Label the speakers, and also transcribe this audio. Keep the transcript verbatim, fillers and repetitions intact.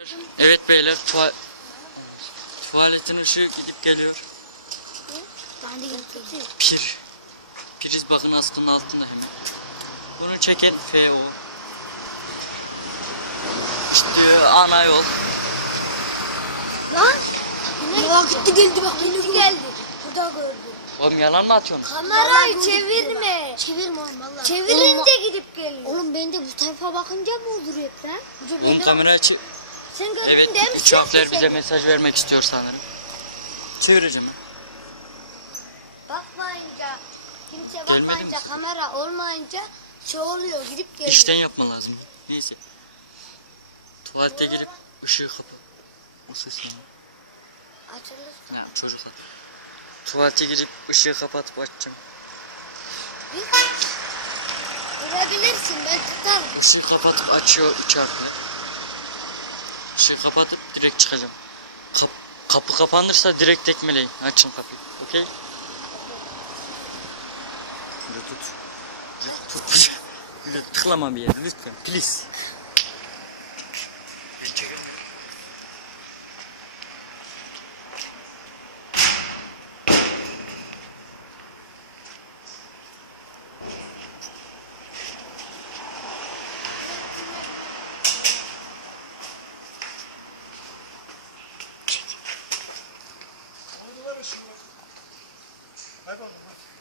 Speaker 1: Evet beyler, tuval tuvaletin ışığı gidip geliyor.
Speaker 2: Ben de gidip
Speaker 1: Pir. Priz bakın askının altında hemen. Bunu çeken F O. İşte ana yol.
Speaker 2: Lan! Ya gitti geldi bak beni geldi. Bu da gördü.
Speaker 1: Oğlum yalan mı atıyorsun?
Speaker 2: Kamerayı çevirme. Çevirme oğlum valla. Çevirince gidip geliyor. Oğlum ben de bu tarafa bakınca mı olur hep lan?
Speaker 1: Oğlum kamera açık.
Speaker 2: Sen gördün
Speaker 1: Evet,
Speaker 2: değil mi?
Speaker 1: uçaklar bize mesaj vermek istiyor sanırım. Çevireceğim.
Speaker 2: Bakmayınca, kimse
Speaker 1: Gelmedi
Speaker 2: bakmayınca,
Speaker 1: mi?
Speaker 2: kamera olmayınca şey oluyor, gidip geliyor.
Speaker 1: İşten yapma lazım. Neyse. Tuvalete girip ışığı kapa. O ses ne?
Speaker 2: Açılır.
Speaker 1: Ya çocuk hadi. Tuvalete girip ışığı kapatıp açacağım.
Speaker 2: Görebilirsin, ben tutarım.
Speaker 1: Işığı kapatıp açıyor uçaklar. Işığı kapatıp direkt çıkacağım. Kap kapı kapanırsa direkt tekmeleyin. Açın kapıyı. Okey? Böyle tut. Böyle tut. Böyle tıklama bir yere lütfen. Please.
Speaker 3: Hadi ver ışığı bak. Hadi bakalım hadi.